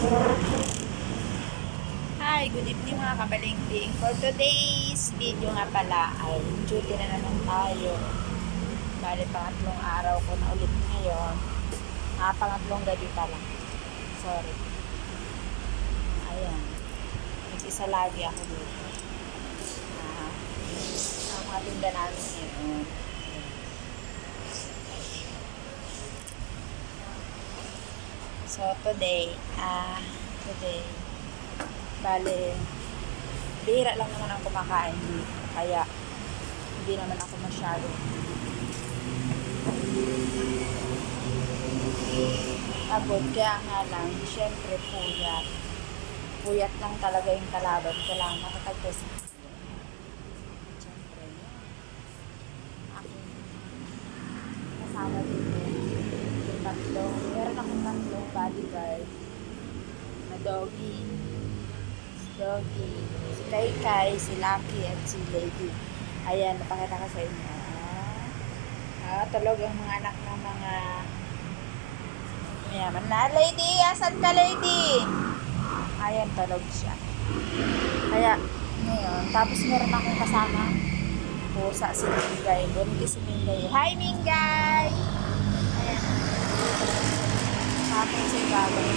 Hi, good evening mga kabalingting. For today's video nga pala ay duty na naman tayo. Bali, pangatlong araw ko na ulit ngayon. Pangatlong gabi pala. Sorry. Ayan. Mag-isa lagi ako dito. Ang mga tinda namin ngayon. So, today, bale, bihira lang naman ang kumakain dito. Kaya, hindi naman ako masyado pagod. Kaya nga lang, syempre puyat. Puyat lang talaga yung kalaban. Kailangan makatagpas. Syempre, aking kasama dito. Yung tatlong, meron akong tatlong bodyguard na doggy. Doggy, si Kai, si Lucky, at si Lady. Ayan, napakita ko sa inyo. Tulog ang mga anak ng mga mayaman na. Lady, asan ka, Lady? Ayan, tulog siya. Kaya, ngayon, tapos meron akong kasama pusa, si Mingay. Buntis si Mingay. Hi, Mingay! Ayan. Tapos si Gabay.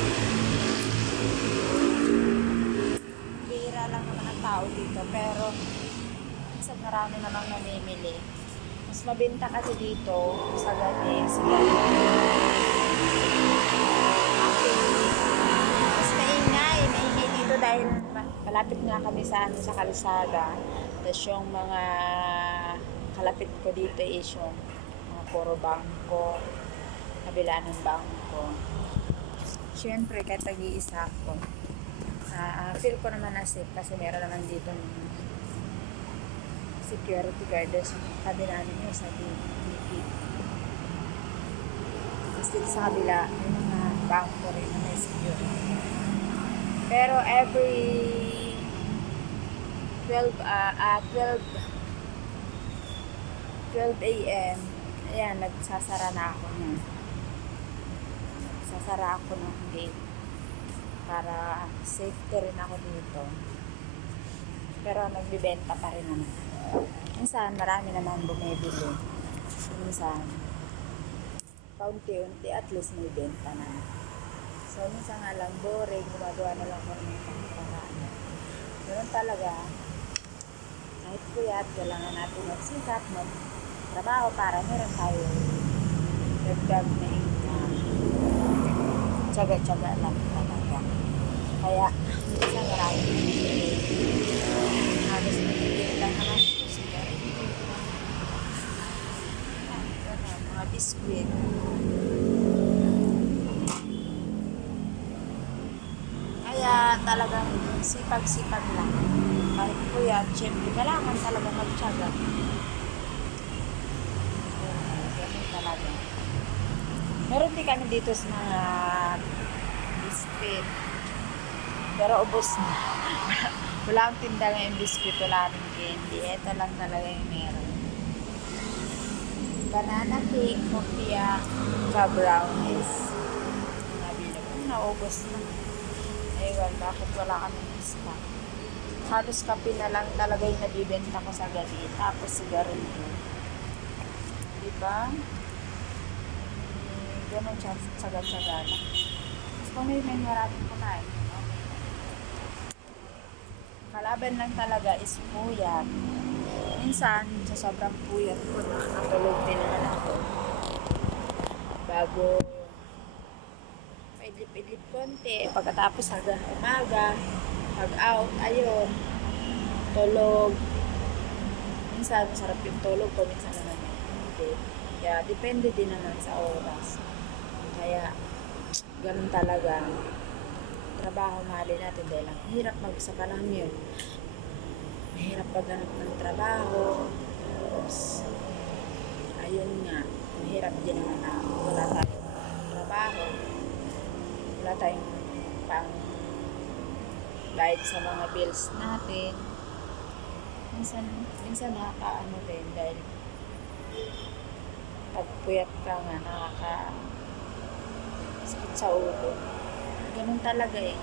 Lang naman ang tao dito, pero isang marami namang namimili. Mas mabenta kasi dito sa gabi sila. Mas maingay dito dahil malapit nga kami sa kalsada. Tapos yung mga kalapit ko dito is yung mga puro bangko, kabila ng bangko. Siyempre kahit nag-iisa ako, feel ko naman na safe kasi meron naman dito security guard sa tabi namin yun sa DP. Tapos dito sa kabila may mga bangko rin na may security. Pero every 12 a.m. ayan, nagsasara na ako na. Nagsasara ako ng gate para safety rin ako dito. Pero nagbibenta pa rin naman. Minsan marami naman bumibili. Minsan paunti-unti at least may benta na. So minsan nga lang boring, gumagawa na lang ako ng pangkaraan. Ganun talaga. Kahit puyat, kailangan natin magsikap, magtrabaho para meron tayo dagdag na income. Tsaga-tsaga lang talaga. Kaya, minsan marami. Halos nagigil lang naman ito sila. Mga biskwit. Kaya talagang sipag-sipag lang. Kahit puyat, syempre, kailangan talaga magtsaga. Ganun talaga. Meron din kami dito sa mga biskwit. Pero ubos na. Wala akong tinda ngayong biskuit, wala rin candy. Ito lang talaga yung meron. Banana cake, mopia, brownies. Nabili ko, naubos na. Ewan, bakit wala kami stock. Halos kape na lang talaga yung nabibenta ko sa gabi. Tapos sigarilyo. Diba? Ganun siya, sagat-saga lang. Tapos kung may maraming kumain, kalaban lang talaga is puyat. Minsan, sa sobrang puyat ko, nakatulog din naman ako. Bago paidlip-idlip konti. Pagkatapos hanggang umaga, pag-out, ayun, tulog. Minsan, masarap yung tulog ko. Minsan naman hindi. Kaya, depende din naman sa oras. Kaya, ganun talaga. Trabaho mahalin natin dahil ang hirap magsaka lang yun. Mahirap pagganap ng trabaho. Tapos, ayun nga, mahirap din naman na wala tayong trabaho. Wala tayong pang bayad sa mga bills natin. Minsan nakakaano din dahil pag puyat ka nga, sakit sa ulo. ganun talaga eh.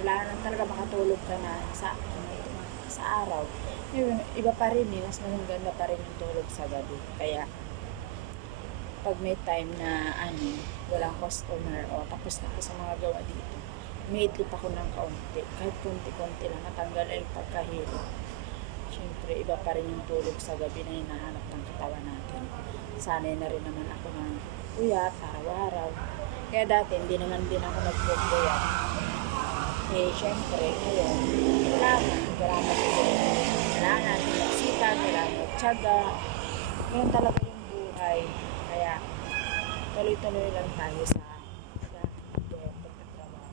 Kailangan talaga makatulog ka na sa araw. Yun, iba pa rin eh, mas maganda pa rin yung tulog sa gabi. Kaya, pag may time na walang customer o tapos na ako sa mga gawa dito, umiidlip ako ng kaunti. Kahit konti-konti lang, matanggal ay pagkahilo. Siyempre, iba pa rin yung tulog sa gabi na hinahanap ng katawan natin. Sanay na rin naman ako ng puyat, araw-araw. Kaya dati, hindi naman din ako nagpupuyat. Eh, syempre, ngayon, kailangan natin magsipag, kailangan magtiyaga. Ganyan talaga yung buhay. Kaya, tuloy-tuloy lang tayo sa pagtatrabaho.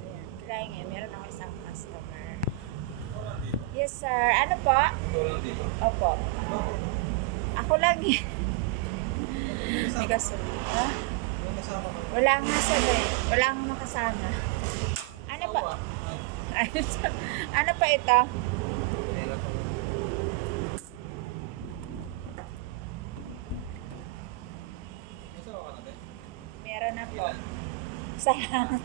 Ayan, kaya ngayon, meron ako isang customer. Yes, sir. Ano po? Opo. Ako lang eh. May kasunod. Ha? Wala nga sir eh. Wala nga makasama. Ano pa? Ano pa ito? Meron na po. Sayang.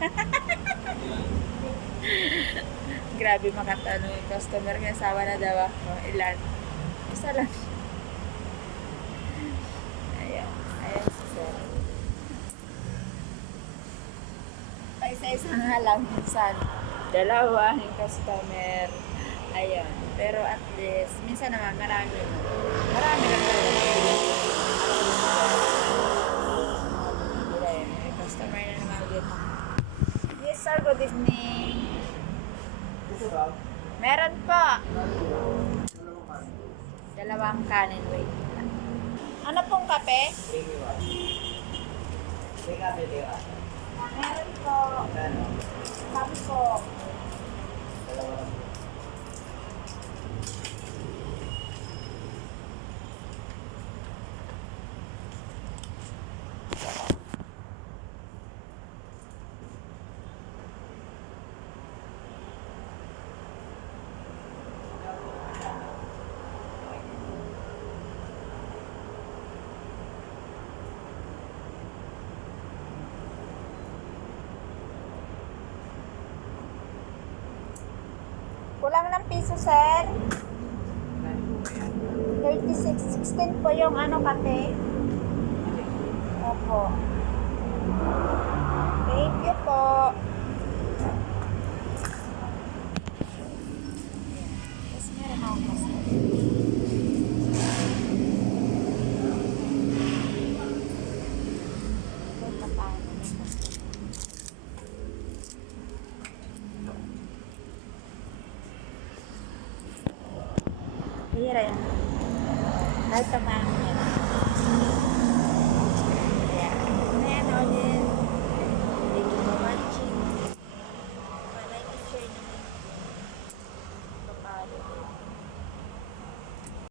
Grabe makatanong yung customer. May asawa na daw ako. Ilan? Isa lang. Ayan. Ayan si sir. Isa-isa nga lang minsan. Dalawa yung customer. Ayan. Pero at least, minsan naman marami lang may customer na naman ulit. Yes sir, good evening. Meron po. Dalawang kanin, wait lang. Ano pong kape? Meron po. Sabi po. Kulang ng piso, sir. 36. 16 po yung kate. Opo. Thank you po. Yes, meron akong customer. Hira yan. Kahit tamahan yan.